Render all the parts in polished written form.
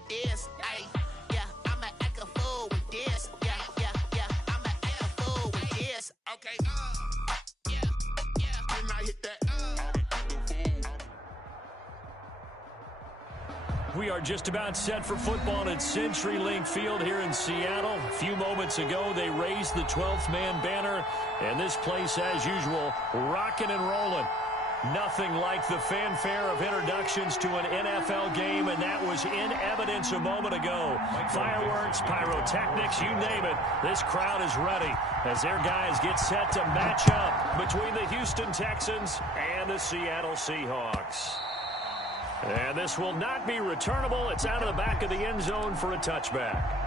with this. Ay, yeah, I'ma act a fool with this. Yeah, I'ma act a fool with this. Okay, yeah, and I hit that. We are just about set for football at CenturyLink Field here in Seattle. A few moments ago, they raised the 12th man banner, and this place, as usual, rocking and rolling. Nothing like the fanfare of introductions to an NFL game, and that was in evidence a moment ago. Fireworks, pyrotechnics, you name it. This crowd is ready as their guys get set to match up between the Houston Texans and the Seattle Seahawks. And this will not be returnable. It's out of the back of the end zone for a touchback.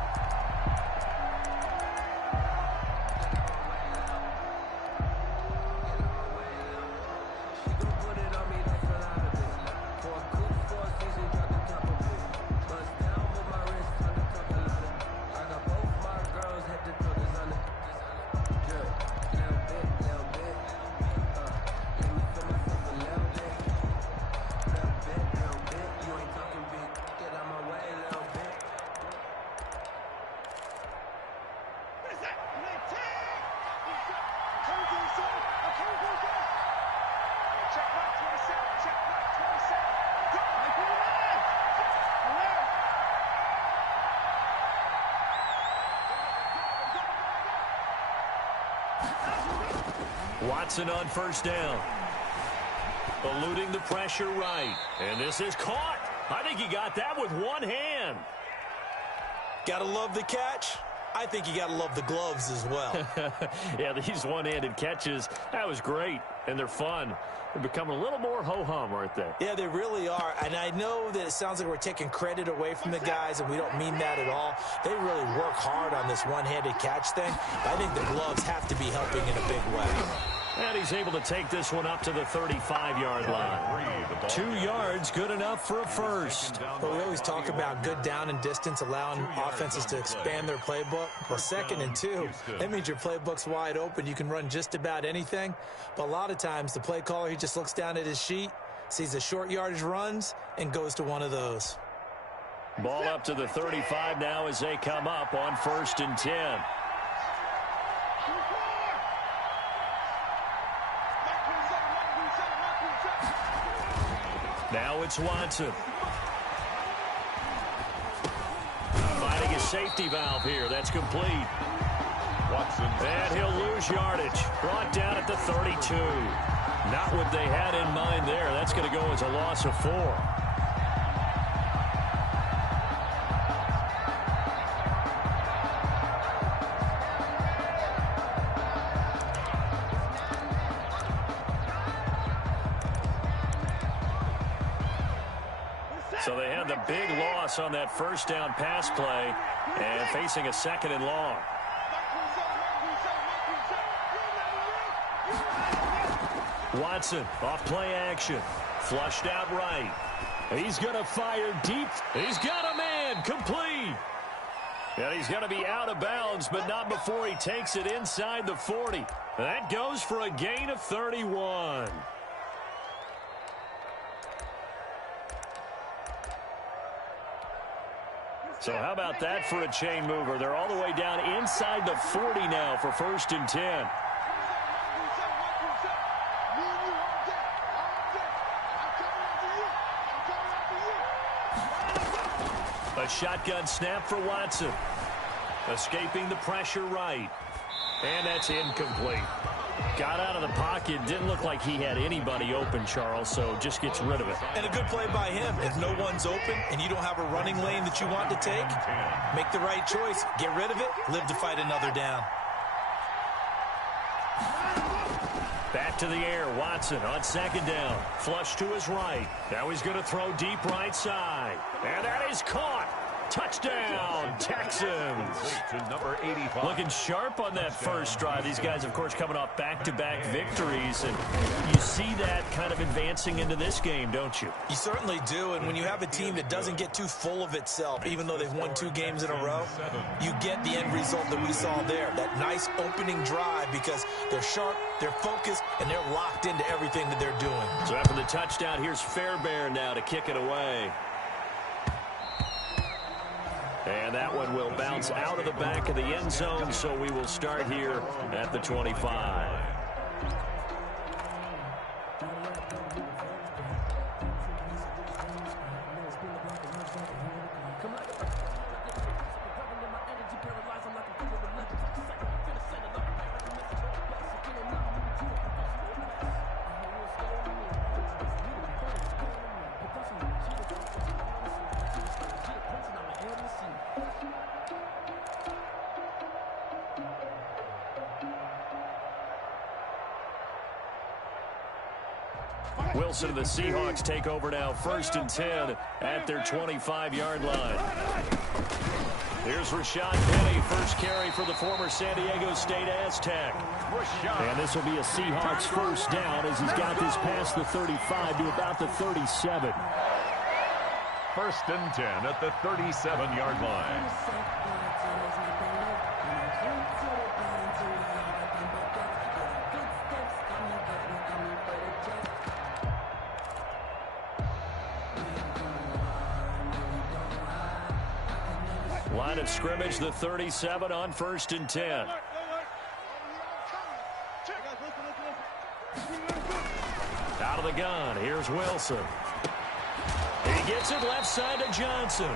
Watson on first down. Eluding the pressure right. And this is caught. I think he got that with one hand. Gotta love the catch. I think you gotta love the gloves as well. Yeah, these one-handed catches, that was great. And they're fun. They're becoming a little more ho-hum, aren't they? Yeah, they really are. And I know that it sounds like we're taking credit away from the guys, and we don't mean that at all. They really work hard on this one-handed catch thing. But I think the gloves have to be helping in a big way. And he's able to take this one up to the 35-yard line. 2 yards, good enough for a first. Well, we always talk about good down and distance, allowing offenses to expand their playbook. Well, 2nd and 2, that means your playbook's wide open. You can run just about anything. But a lot of times, the play caller, he just looks down at his sheet, sees the short yardage runs, and goes to one of those. Ball up to the 35 now as they come up on 1st and 10. Now it's Watson. Finding a safety valve here. That's complete. Watson. And he'll lose yardage. Brought down at the 32. Not what they had in mind there. That's going to go as a loss of 4. So they had the big loss on that first down pass play and facing a 2nd and long. Watson off play action. Flushed out right. He's going to fire deep. He's got a man. Complete. And he's going to be out of bounds, but not before he takes it inside the 40. That goes for a gain of 31. So how about that for a chain mover? They're all the way down inside the 40 now for 1st and 10. A shotgun snap for Watson. Escaping the pressure right. And that's incomplete. Got out of the pocket. Didn't look like he had anybody open, Charles, so just gets rid of it. And a good play by him. If no one's open and you don't have a running lane that you want to take, make the right choice. Get rid of it. Live to fight another down. Back to the air. Watson on 2nd down. Flush to his right. Now he's going to throw deep right side. And that is caught. Touchdown, Texans. Number 85. Looking sharp on that first drive. These guys, of course, coming off back-to-back victories. And you see that kind of advancing into this game, don't you? You certainly do. And when you have a team that doesn't get too full of itself, even though they've won 2 games in a row, you get the end result that we saw there. That nice opening drive because they're sharp, they're focused, and they're locked into everything that they're doing. So after the touchdown, here's Fairbairn now to kick it away. And that one will bounce out of the back of the end zone, so we will start here at the 25. Wilson and the Seahawks take over now, 1st and 10 at their 25-yard line. Here's Rashad Penny, first carry for the former San Diego State Aztec. And this will be a Seahawks first down as he's got this past the 35 to about the 37. 1st and 10 at the 37-yard line. Line of scrimmage, the 37 on 1st and 10. Out of the gun, here's Wilson. He gets it left side to Johnson.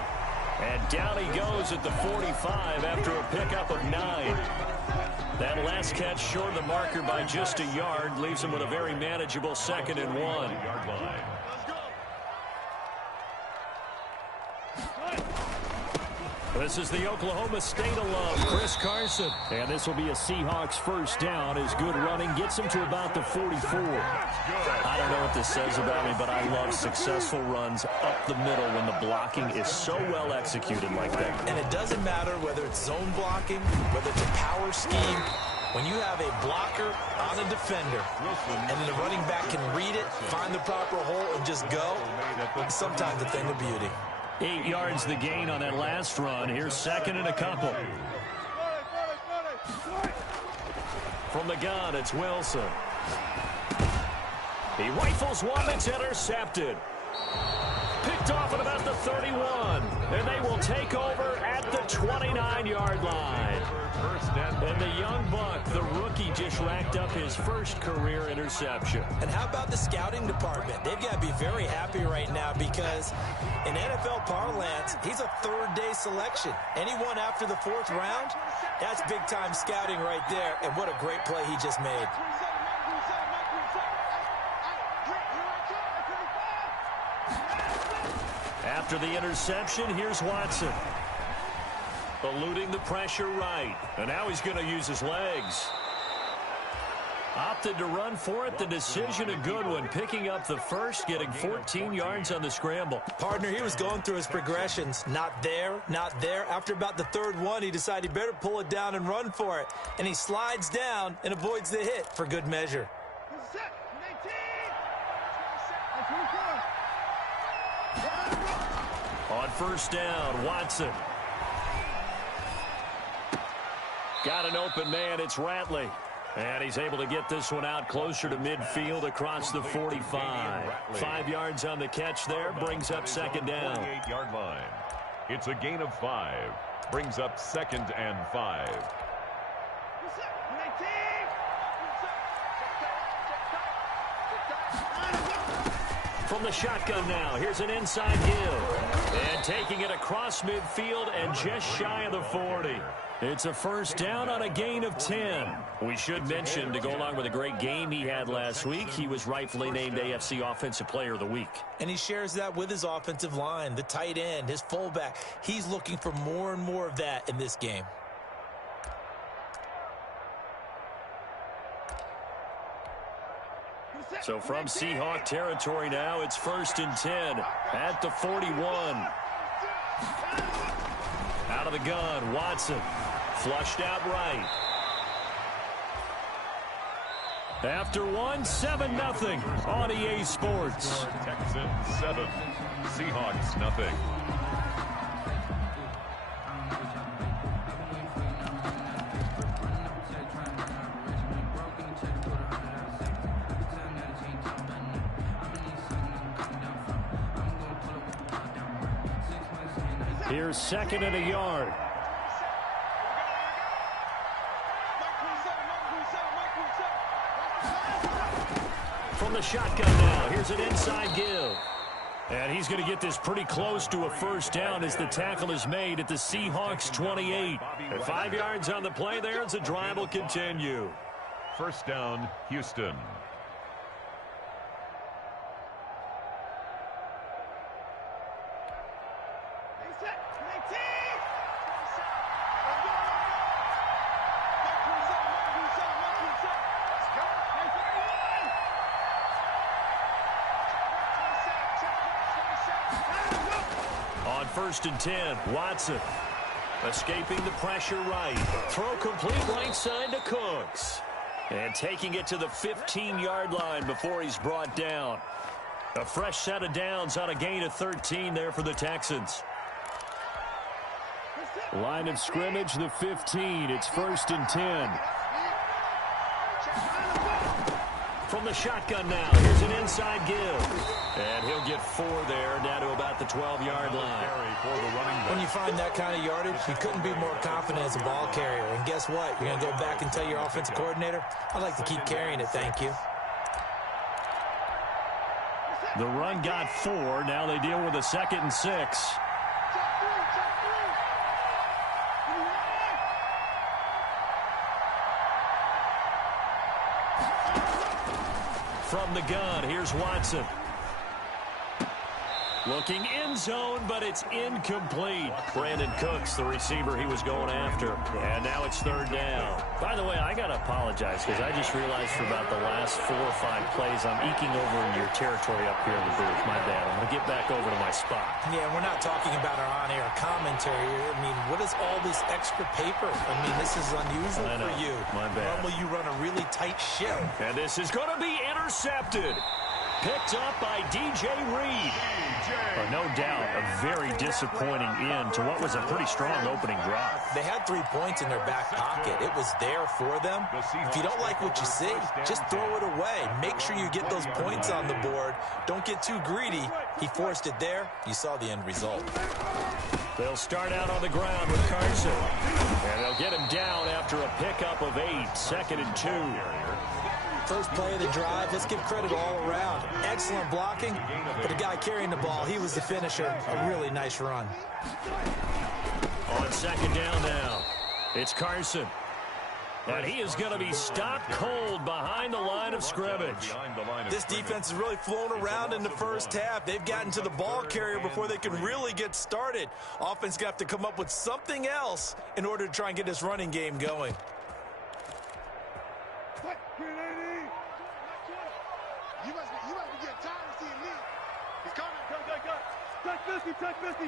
And down he goes at the 45 after a pickup of 9. That last catch short of the marker by just a yard leaves him with a very manageable 2nd and 1. This is the Oklahoma State alum, Chris Carson. And this will be a Seahawks first down as good running gets him to about the 44. I don't know what this says about me, but I love successful runs up the middle when the blocking is so well executed like that. And it doesn't matter whether it's zone blocking, whether it's a power scheme. When you have a blocker on a defender and the running back can read it, find the proper hole, and just go, it's sometimes a thing of beauty. 8 yards the gain on that last run. Here's 2nd and a couple. From the gun, it's Wilson. He rifles one, it's intercepted. Picked off at about the 31. And they will take over at the 29-yard line. And the young buck, the rookie, just racked up his first career interception. And how about the scouting department? They've got to be very happy right now because in NFL parlance, he's a third-day selection. Anyone after the 4th round, that's big-time scouting right there. And what a great play he just made. After the interception, here's Watson. Eluding the pressure right. And now he's going to use his legs. Opted to run for it. The decision a good one. Picking up the first, getting 14 yards on the scramble. Partner, he was going through his progressions. Not there, not there. After about the 3rd one, he decided he better pull it down and run for it. And he slides down and avoids the hit for good measure. On 1st down, Watson. Got an open man, it's Ratley. And he's able to get this one out closer to midfield across the 45. 5 yards on the catch there, brings up 2nd down. 28-yard line. It's a gain of 5. Brings up 2nd and 5. From the shotgun now, here's an inside give. And taking it across midfield and just shy of the 40. It's a first down on a gain of 10. We should mention, to go along with a great game he had last week, he was rightfully named AFC Offensive Player of the Week. And he shares that with his offensive line, the tight end, his fullback. He's looking for more and more of that in this game. So from Seahawk territory now, it's 1st and 10 at the 41. Out of the gun, Watson. Flushed out right. After 7-0 on EA Sports. Texans 7, Seahawks nothing. Here's second and a yard. From the shotgun now, here's an inside give. And he's going to get this pretty close to a first down as the tackle is made at the Seahawks 28. And 5 yards on the play there as the drive will continue. First down, Houston. First and 10, Watson escaping the pressure right. Throw complete right side to Cooks. And taking it to the 15-yard line before he's brought down. A fresh set of downs on a gain of 13 there for the Texans. Line of scrimmage, the 15. It's first and 10. From the shotgun now, here's an inside give. And he'll get 4 there, down to about the 12-yard line. When you find that kind of yardage, you couldn't be more confident as a ball carrier. And guess what? You're going to go back and tell your offensive coordinator, I'd like to keep carrying it, thank you. The run got 4. Now they deal with a 2nd and 6. From the gun, here's Watson. Looking end zone, but it's incomplete. Brandon Cooks, the receiver he was going after. And now it's third down. By the way, I got to apologize because I just realized for about the last 4 or 5 plays, I'm eking over into your territory up here in the booth. My bad. I'm going to get back over to my spot. Yeah, we're not talking about our on-air commentary. I mean, what is all this extra paper? I mean, this is unusual for you. My bad. Normally you run a really tight ship. And this is going to be intercepted. Picked up by DJ Reed. No doubt a very disappointing end to what was a pretty strong opening drive. They had 3 points in their back pocket. It was there for them. If you don't like what you see, just throw it away. Make sure you get those points on the board. Don't get too greedy. He forced it there. You saw the end result. They'll start out on the ground with Carson. And they'll get him down after a pickup of 8. 2nd and 2. First play of the drive, let's give credit all around. Excellent blocking, but the guy carrying the ball, he was the finisher. A really nice run. On 2nd down now, it's Carson. And he is going to be stopped cold behind the line of scrimmage. This defense has really flown around in the first half. They've gotten to the ball carrier before they can really get started. Offense got to have to come up with something else in order to try and get this running game going. You must be getting tired of seeing me. He's coming. Go. Touch 50.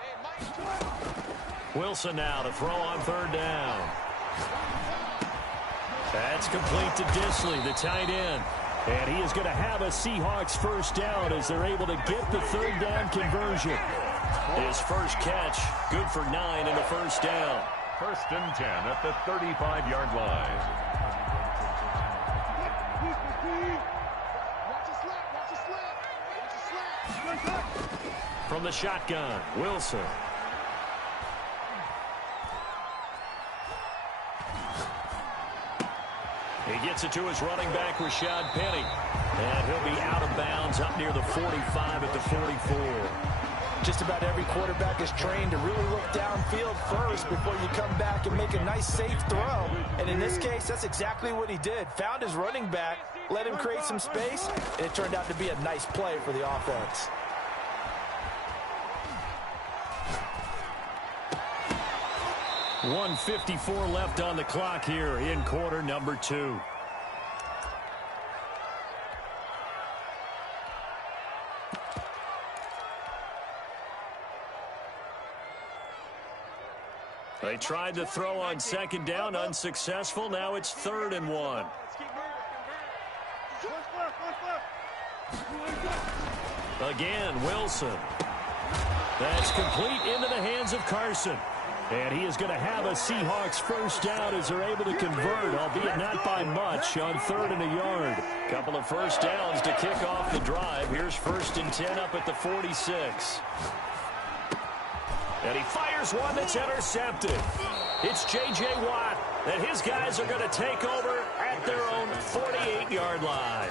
Hey, Mike. Wilson now to throw on 3rd down. That's complete to Disley, the tight end. And he is going to have a Seahawks first down as they're able to get the 3rd down conversion. His first catch, good for 9 in the first down. First and 10 at the 35-yard line. From the shotgun, Wilson. He gets it to his running back, Rashad Penny. And he'll be out of bounds up near the 45 at the 44. Just about every quarterback is trained to really look downfield first before you come back and make a nice, safe throw. And in this case, that's exactly what he did. Found his running back, let him create some space, and it turned out to be a nice play for the offense. .154 left on the clock here in quarter number 2. They tried to throw on 2nd down, unsuccessful. Now it's 3rd and 1. Again, Wilson. That's complete into the hands of Carson. And he is going to have a Seahawks first down as they're able to convert, albeit not by much, on 3rd and a yard. Couple of first downs to kick off the drive. Here's 1st and 10 up at the 46. And he fires one that's intercepted. It's J.J. Watt, and his guys are going to take over at their own 48-yard line.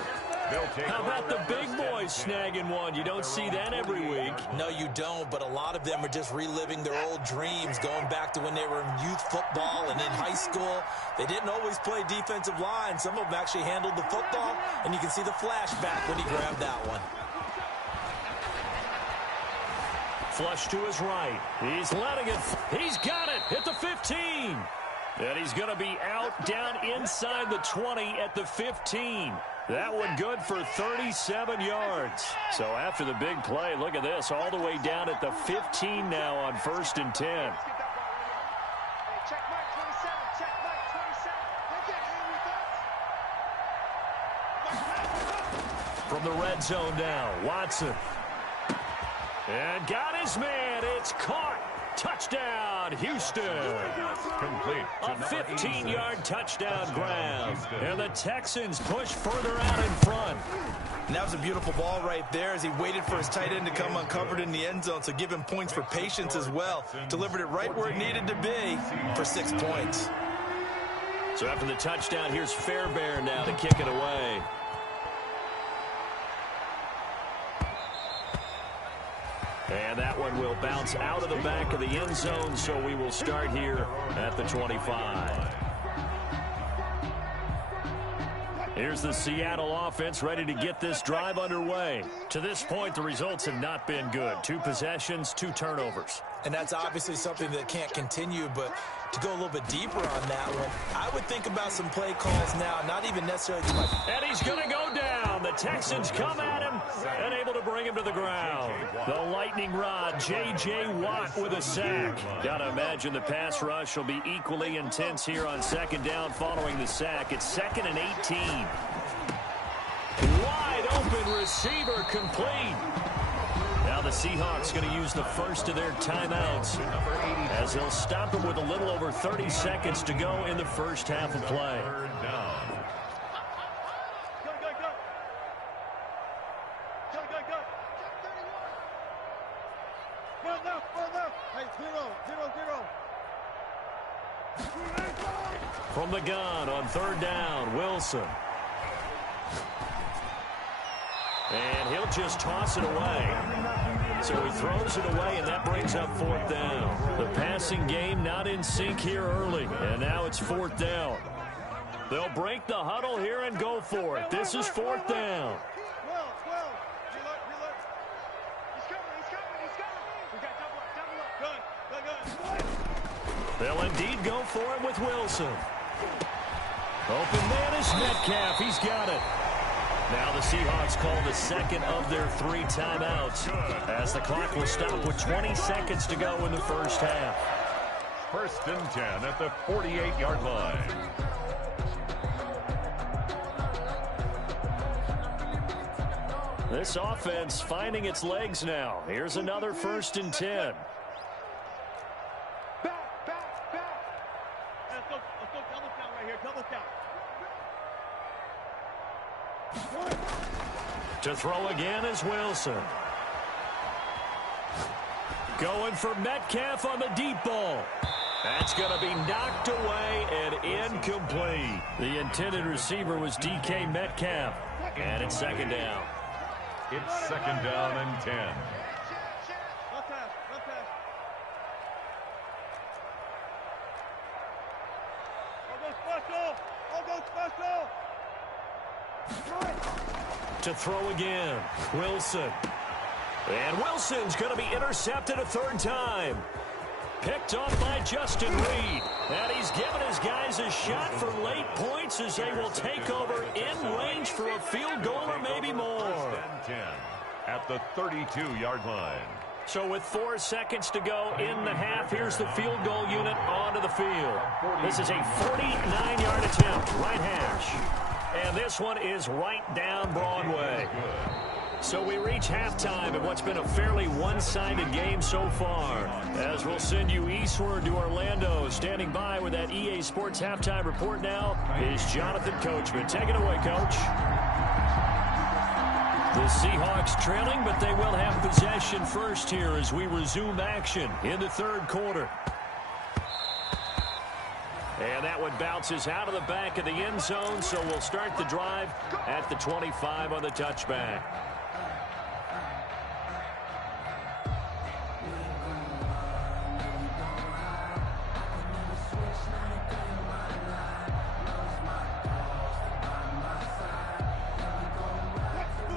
How about the big boys snagging one? You don't see that every week. No, you don't, but a lot of them are just reliving their old dreams, going back to when they were in youth football and in high school. They didn't always play defensive line. Some of them actually handled the football, and you can see the flashback when he grabbed that one. Flush to his right. He's letting it. He's got it at the 15. And he's going to be out down inside the 20 at the 15. That one good for 37 yards. So after the big play, look at this, all the way down at the 15 now on 1st and 10. Check mark 27. Check mark 27. From the red zone now, Watson. And got his man. It's caught. Touchdown, Houston. Complete. A 15-yard touchdown grab. And the Texans push further out in front. And that was a beautiful ball right there as he waited for his tight end to come uncovered in the end zone, so give him points for patience as well. Delivered it right where it needed to be for 6 points. So after the touchdown, here's Fairbairn now to kick it away. And that one will bounce out of the back of the end zone, so we will start here at the 25. Here's the Seattle offense ready to get this drive underway. To this point, the results have not been good. 2 possessions, 2 turnovers. And that's obviously something that can't continue, but to go a little bit deeper on that one, I would think about some play calls now, not even necessarily to my... And he's going to go down. The Texans come at him and able to bring him to the ground. The lightning rod, J.J. Watt with a sack. Got to imagine the pass rush will be equally intense here on 2nd down following the sack. It's 2nd and 18. Wide open receiver complete. Now the Seahawks going to use the first of their timeouts as they'll stop him with a little over 30 seconds to go in the first half of play. From the gun on 3rd down, Wilson. And he'll just toss it away. So he throws it away, and that brings up 4th down. The passing game not in sync here early, and now it's 4th down. They'll break the huddle here and go for it. This is 4th down. They'll indeed go for it with Wilson. Open man is Metcalf. He's got it. Now the Seahawks call the 2nd of their 3 timeouts as the clock will stop with 20 seconds to go in the first half. 1st and 10 at the 48-yard line. This offense finding its legs now. Here's another 1st and 10. Let's go double count right here. Double count. To throw again is Wilson. Going for Metcalf on the deep ball. That's going to be knocked away and incomplete. The intended receiver was DK Metcalf. And it's 2nd down. It's 2nd down and 10. One pass. I'll go special. To throw again, Wilson. And Wilson's going to be intercepted a 3rd time. Picked off by Justin Reed. And he's given his guys a shot for late points as they will take over in range for a field goal or maybe more. 1st and 10 at the 32-yard line. So with 4 seconds to go in the half, here's the field goal unit onto the field. This is a 49-yard attempt, right hash. And this one is right down Broadway. So we reach halftime in what's been a fairly one-sided game so far. As we'll send you eastward to Orlando. Standing by with that EA Sports halftime report now is Jonathan Coachman. Take it away, Coach. The Seahawks trailing, but they will have possession first here as we resume action in the third quarter. And that one bounces out of the back of the end zone, so we'll start the drive at the 25 on the touchback.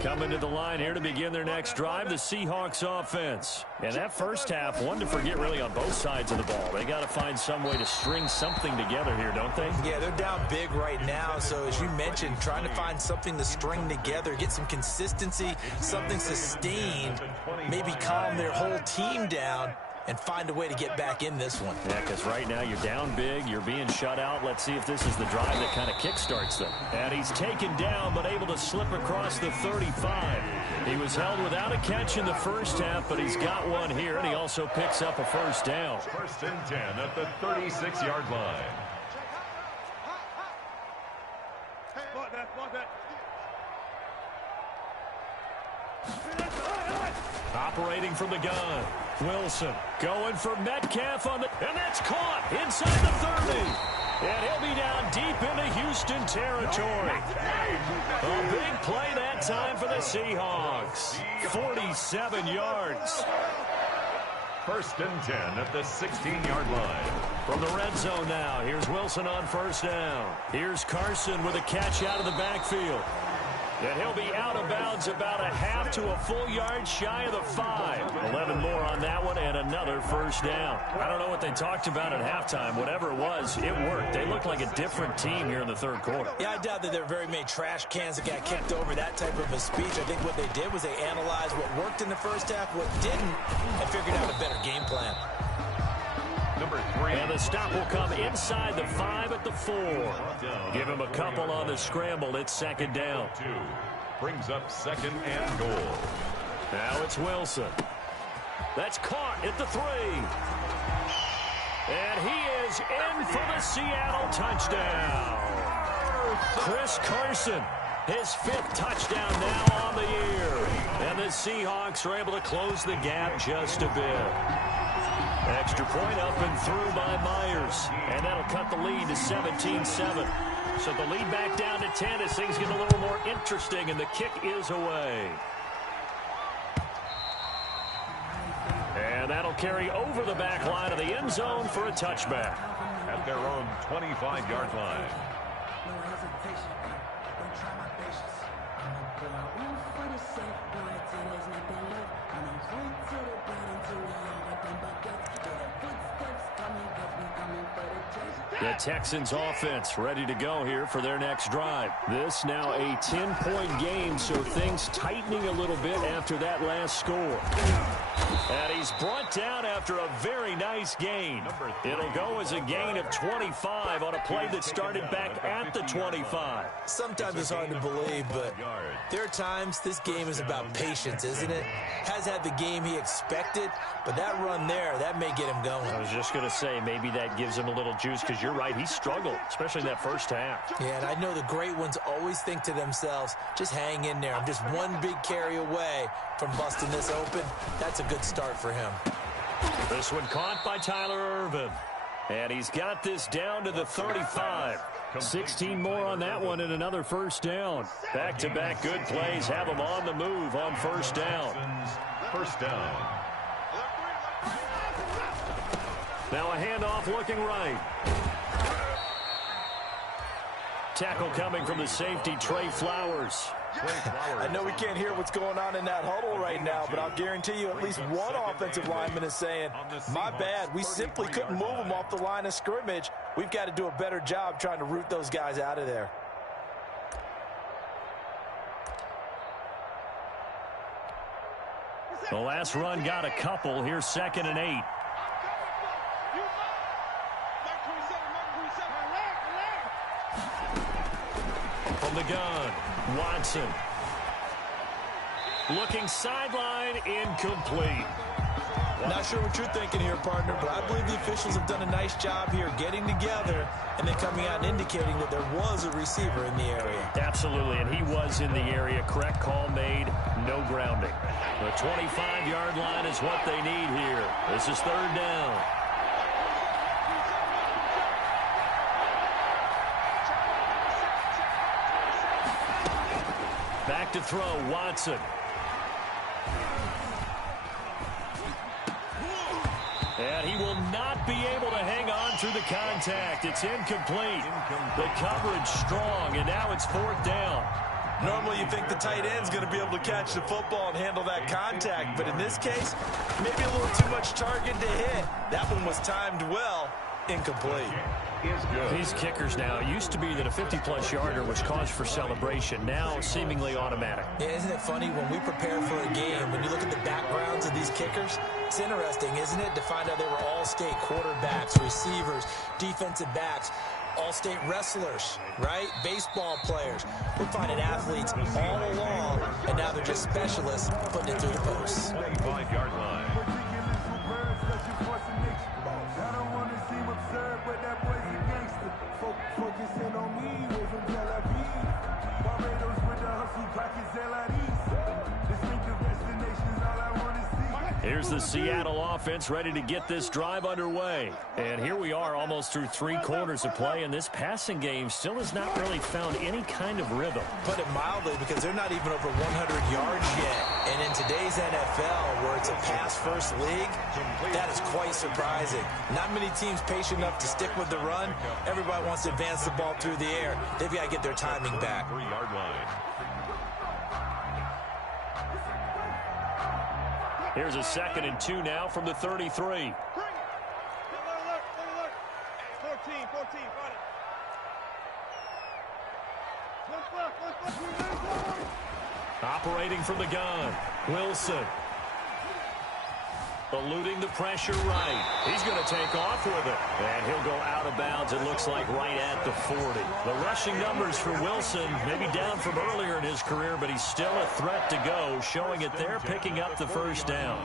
Coming to the line here to begin their next drive, the Seahawks offense. And that first half, one to forget really on both sides of the ball. They got to find some way to string something together here, don't they? Yeah, they're down big right now. So as you mentioned, trying to find something to string together, get some consistency, something sustained, maybe calm their whole team down and find a way to get back in this one. Yeah, because right now you're down big, you're being shut out. Let's see if this is the drive that kind of kickstarts them. And he's taken down, but able to slip across the 35. He was held without a catch in the first half, but he's got one here, and he also picks up a first down. 1st and 10 at the 36-yard line. Operating from the gun. Wilson going for Metcalf on the, and that's caught inside the 30. And he'll be down deep into Houston territory. A big play that time for the Seahawks. 47 yards. 1st and 10 at the 16-yard line. From the red zone now, here's Wilson on first down. Here's Carson with a catch out of the backfield. And he'll be out of bounds about a half to a full yard shy of the 5. 11 more on that one and another first down. I don't know what they talked about at halftime. Whatever it was, it worked. They look like a different team here in the third quarter. Yeah, I doubt that there were very many trash cans that got kicked over, that type of a speech. I think what they did was they analyzed what worked in the first half, what didn't, and figured out a better game plan. Number 3. And the stop will come inside the 5 at the 4. Give him a couple on the scramble. It's second down. 2 brings up 2nd and goal. Now it's Wilson. That's caught at the 3. And he is in for the Seattle touchdown. Chris Carson, his 5th touchdown now on the year. And the Seahawks are able to close the gap just a bit. Extra point up and through by Myers. And that'll cut the lead to 17-7. So the lead back down to 10 as things get a little more interesting, and the kick is away. And that'll carry over the back line of the end zone for a touchback. At their own 25-yard line. The Texans offense ready to go here for their next drive. This now a 10-point game, so things tightening a little bit after that last score. And he's brought down after a very nice gain. It'll go as a gain of 25 on a play that started back at the 25. Sometimes it's hard to believe, but there are times this game is about patience, isn't it? Has had the game he expected, but that run there, that may get him going. I was just going to say, maybe that gives him a little juice, because you're right, he struggled, especially in that first half. Yeah, and I know the great ones always think to themselves, just hang in there. I'm just one big carry away from busting this open. That's a good start for him. This one caught by Tyler Ervin. And he's got this down to the 35. 16 more on that one and another first down. Back-to-back good plays have him on the move on first down. First down. Now a handoff looking right. Tackle coming from the safety, Trey Flowers. I know we can't hear what's going on in that huddle right now, but I'll guarantee you at least one offensive lineman is saying, my bad, we simply couldn't move them off the line of scrimmage. We've got to do a better job trying to root those guys out of there. The last run got a couple. Here's 2nd and 8. From the gun, Watson. Looking sideline, incomplete. Not sure what you're thinking here, partner, but I believe the officials have done a nice job here getting together and then coming out and indicating that there was a receiver in the area. Absolutely, and he was in the area. Correct call made, no grounding. The 25-yard line is what they need here. This is third down. Back to throw, Watson. And he will not be able to hang on through the contact. It's incomplete. The coverage strong, and now it's fourth down. Normally you think the tight end's going to be able to catch the football and handle that contact, but in this case, maybe a little too much target to hit. That one was timed well. Incomplete. These kickers now, it used to be that a 50-plus yarder was cause for celebration. Now seemingly automatic. Yeah, isn't it funny when we prepare for a game, when you look at the backgrounds of these kickers, it's interesting, isn't it, to find out they were all-state quarterbacks, receivers, defensive backs, all-state wrestlers, right? Baseball players. We're finding athletes all along, and now they're just specialists putting it through the posts. 25-yard line. Here's the Seattle offense ready to get this drive underway. And here we are almost through 3 quarters of play, and this passing game still has not really found any kind of rhythm. Put it mildly, because they're not even over 100 yards yet. And in today's NFL, where it's a pass-first league, that is quite surprising. Not many teams patient enough to stick with the run. Everybody wants to advance the ball through the air. They've got to get their timing back. 3-yard line. Here's a 2nd and 2 now from the 33. 14, 14, Operating from the gun, Wilson. Eluding the pressure right. He's going to take off with it. And he'll go out of bounds, it looks like, right at the 40. The rushing numbers for Wilson, maybe down from earlier in his career, but he's still a threat to go, showing it there, picking up the first down.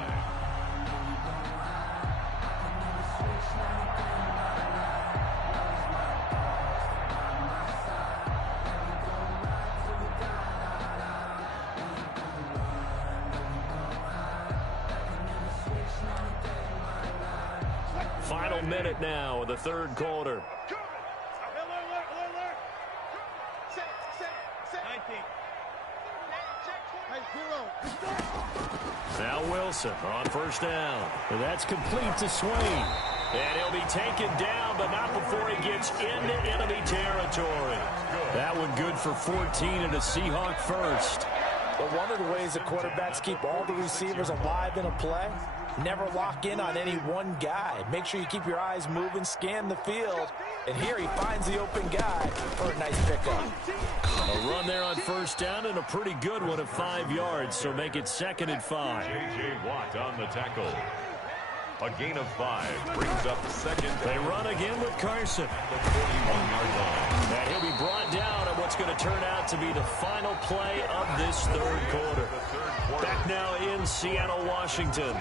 Final minute now of the third quarter. Now Wilson on first down. And that's complete to Swain. And he'll be taken down, but not before he gets into enemy territory. That one good for 14 and a Seahawk first. But one of the ways the quarterbacks keep all the receivers alive in a play, never lock in on any one guy. Make sure you keep your eyes moving, scan the field. And here he finds the open guy for a nice pickup. A run there on first down and a pretty good one of 5 yards, so make it 2nd and 5. J.J. Watt on the tackle. A gain of 5 brings up 2nd. They run again with Carson. The 41-yard line. And he'll be brought down at what's going to turn out to be the final play of this third quarter. Back now in Seattle, Washington.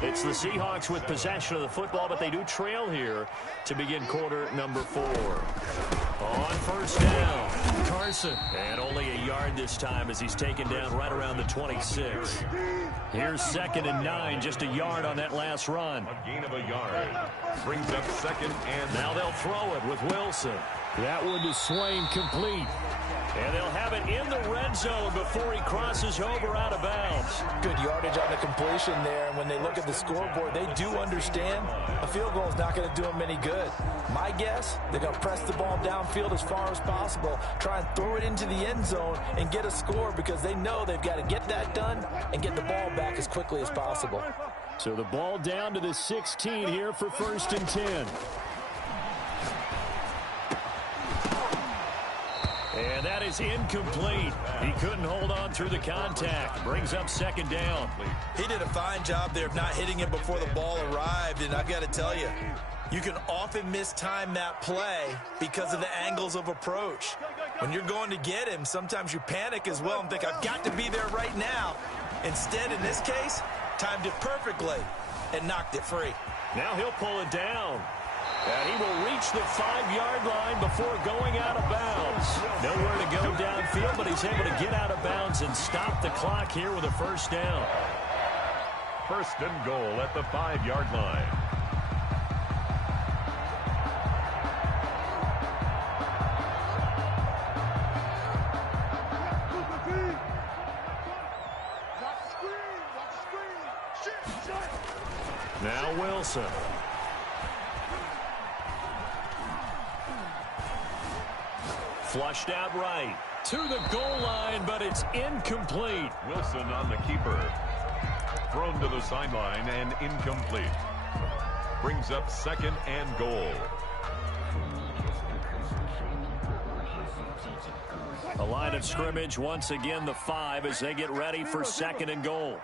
It's the Seahawks with possession of the football, but they do trail here to begin quarter number 4. On first down, Carson. And only a yard this time as he's taken down right around the 26. Here's 2nd and 9, just a yard on that last run. A gain of a yard. Brings up 2nd and now they'll throw it with Wilson. That one to Swain, complete. And they'll have it in the red zone before he crosses over out of bounds. Good yardage on the completion there. And when they look at the scoreboard, they do understand a field goal is not going to do them any good. My guess, they're going to press the ball downfield as far as possible, try and throw it into the end zone and get a score because they know they've got to get that done and get the ball back as quickly as possible. So the ball down to the 16 here for 1st and 10. And that is incomplete. He couldn't hold on through the contact. Brings up 2nd down. He did a fine job there of not hitting him before the ball arrived, and I've got to tell you, You can often mistime that play because of the angles of approach. When you're going to get him, sometimes you panic as well and think, I've got to be there right now. Instead, in this case, timed it perfectly and knocked it free. Now he'll pull it down. And he will reach the 5-yard line before going out of bounds. Nowhere to go downfield, but he's able to get out of bounds and stop the clock here with a first down. First and goal at the 5-yard line. Now Wilson. Flushed out right to the goal line, but it's incomplete. Wilson on the keeper. Thrown to the sideline and incomplete. Brings up second and goal. A line of scrimmage once again, the 5 as they get ready for second and goal.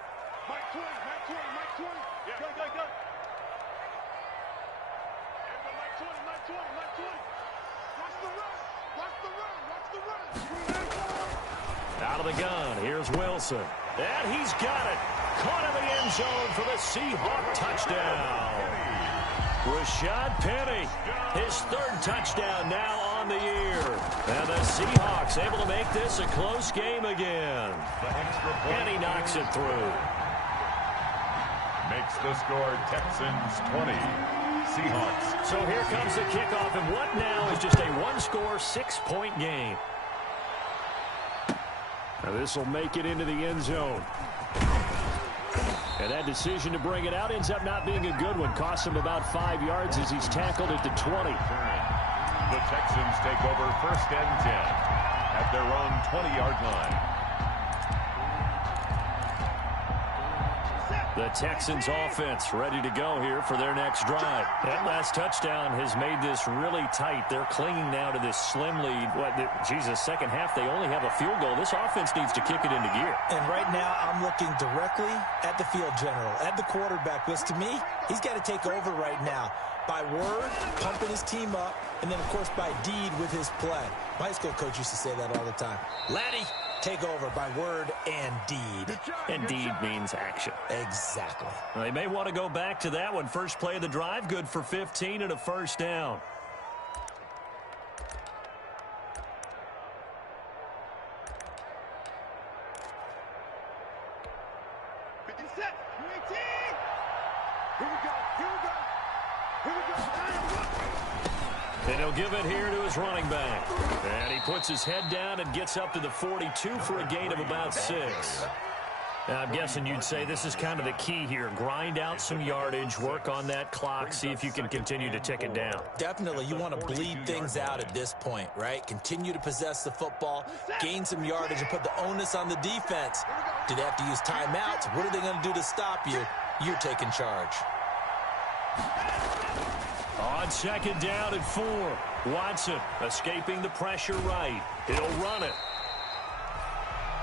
Out of the gun, here's Wilson. And he's got it. Caught in the end zone for the Seahawk touchdown. Rashad Penny, his 3rd touchdown now on the year. And the Seahawks able to make this a close game again. And he knocks it through. Makes the score Texans 20. Seahawks. So here comes the kickoff, and what now is just a 1-score, 6-point game. Now this will make it into the end zone. And that decision to bring it out ends up not being a good one. Costs him about 5 yards as he's tackled at the 20. The Texans take over first and 10 at their own 20-yard line. The Texans offense ready to go here for their next drive. That last touchdown has made this really tight. They're clinging now to this slim lead. Second half, they only have a field goal. This offense needs to kick it into gear. And right now, I'm looking directly at the field general, at the quarterback, because to me, he's got to take over right now. By word, pumping his team up, and then, of course, by deed with his play. My high school coach used to say that all the time. Laddie, take over by word and deed. And deed means action. Exactly. Well, they may want to go back to that one. First play of the drive, good for 15 and a first down. And he'll give it here to his running back. And he puts his head down and gets up to the 42 for a gain of about 6. Now, I'm guessing you'd say this is kind of the key here. Grind out some yardage, work on that clock, see if you can continue to tick it down. Definitely. You want to bleed things out at this point, right? Continue to possess the football, gain some yardage, and put the onus on the defense. Do they have to use timeouts? What are they going to do to stop you? You're taking charge. On second down and 4. Watson escaping the pressure right. He'll run it.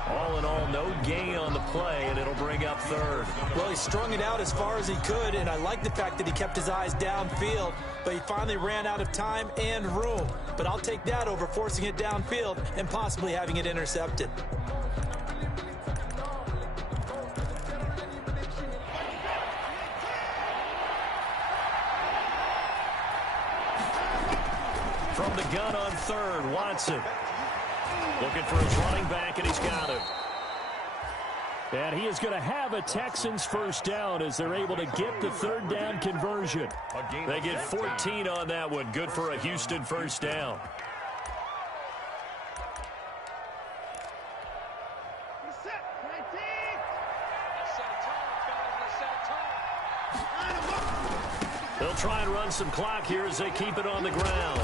All in all, no gain on the play, and it'll bring up 3rd. Well, he strung it out as far as he could, and I like the fact that he kept his eyes downfield, but he finally ran out of time and room. But I'll take that over forcing it downfield and possibly having it intercepted. From the gun on 3rd, Watson. Looking for his running back, and he's got him. And he is going to have a Texans first down as they're able to get the 3rd down conversion. They get 14 on that one. Good for a Houston first down. They'll try and run some clock here as they keep it on the ground.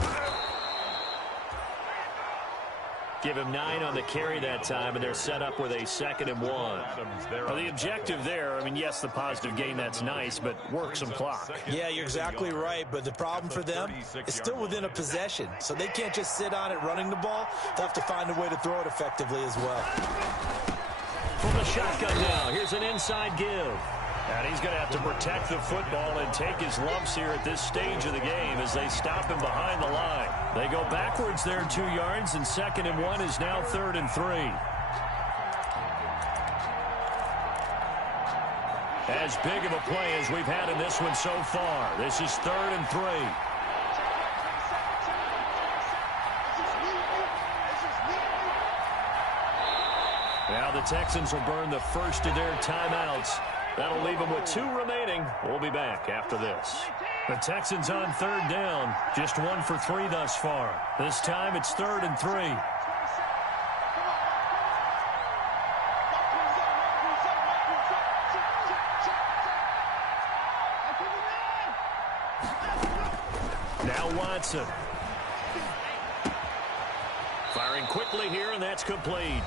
Give him 9 on the carry that time, and they're set up with a 2nd and 1. Well, the objective there, I mean, yes, the positive gain, that's nice, but work some clock. Yeah, you're exactly right, but the problem for them is still within a possession, so they can't just sit on it running the ball. They'll have to find a way to throw it effectively as well. From the shotgun now, here's an inside give. And he's going to have to protect the football and take his lumps here at this stage of the game as they stop him behind the line. They go backwards there 2 yards, and 2nd and 1 is now 3rd and 3. As big of a play as we've had in this one so far. This is 3rd and 3. Now the Texans will burn the first of their timeouts. That'll leave them with 2 remaining. We'll be back after this. The Texans on 3rd down. Just 1 for 3 thus far. This time it's 3rd and 3. Now Watson. Firing quickly here, and that's complete.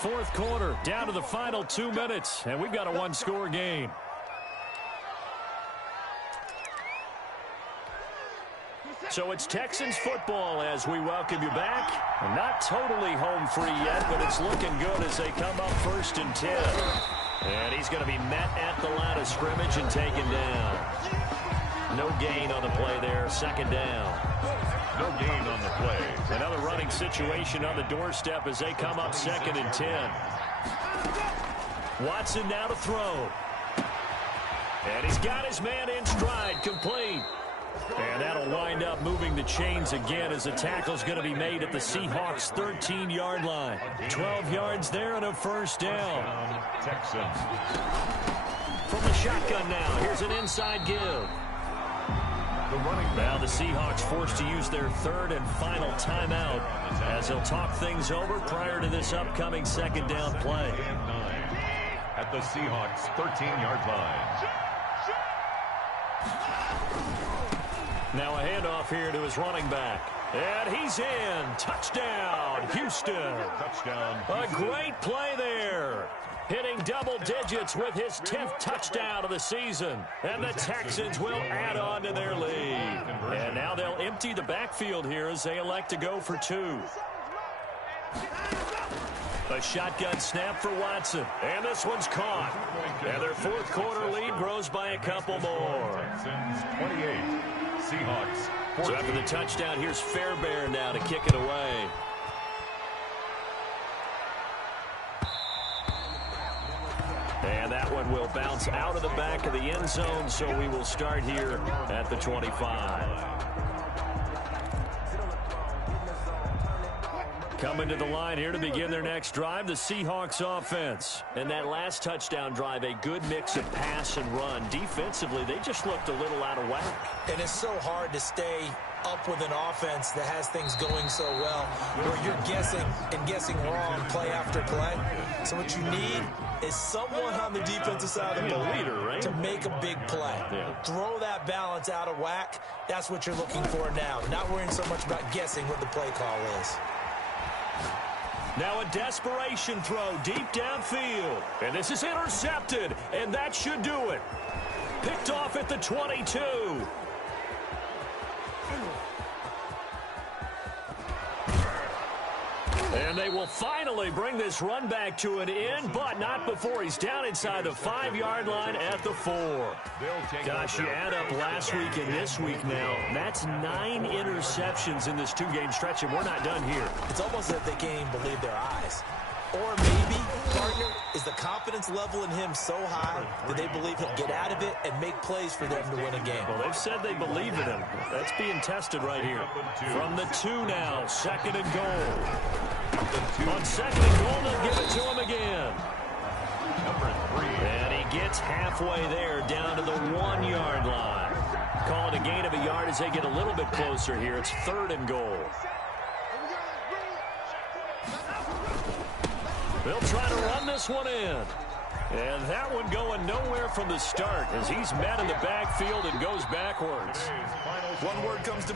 4th quarter, down to the final 2 minutes, and we've got a 1-score game. So it's Texans football as we welcome you back. Not totally home free yet, but it's looking good as they come up 1st and 10. And he's going to be met at the line of scrimmage and taken down. No gain on the play there, 2nd down. No gain on the play. Another running situation on the doorstep as they come up 2nd and 10. Watson now to throw. And he's got his man in stride, complete. And that'll wind up moving the chains again as the tackle's going to be made at the Seahawks' 13-yard line. 12 yards there and a 1st down. Texans. From the shotgun now, here's an inside give. Now the Seahawks forced to use their 3rd and final timeout as they'll talk things over prior to this upcoming 2nd down play. At the Seahawks' 13-yard line. Now a handoff here to his running back. And he's in. Touchdown, Houston. Touchdown. A great play there. Hitting double digits with his 10th touchdown of the season. And the Texans will add on to their lead. And now they'll empty the backfield here as they elect to go for 2. A shotgun snap for Watson. And this one's caught. And their 4th quarter lead grows by a couple more. Texans 28. Seahawks 14. So after the touchdown, here's Fairbairn now to kick it away. And that one will bounce out of the back of the end zone, so we will start here at the 25. Coming to the line here to begin their next drive, the Seahawks offense. And that last touchdown drive, a good mix of pass and run. Defensively, they just looked a little out of whack. And it's so hard to stay up with an offense that has things going so well, where you're guessing and guessing wrong play after play. So what you need is someone on the defensive side of the ball leader, right? to make a big play. Yeah. Throw that balance out of whack. That's what you're looking for now. Not worrying so much about guessing what the play call is. Now a desperation throw deep downfield. And this is intercepted, and that should do it. Picked off at the 22. And they will finally bring this run back to an end, but not before he's down inside the 5-yard line at the 4. Gosh, you add up last week and this week now, that's 9 interceptions in this 2-game stretch, and we're not done here. It's almost as if they can't even believe their eyes. Or maybe, partner, is the confidence level in him so high that they believe he'll get out of it and make plays for them to win a game. Well, they've said they believe in him. That's being tested right here. From the 2 now, 2nd and goal. On 2nd and goal, they'll give it to him again. Number 3. And he gets halfway there down to the 1-yard line. Call it a gain of a yard as they get a little bit closer here. It's 3rd and goal. They'll try to run this one in. And that one going nowhere from the start as he's met in the backfield and goes backwards. One word comes to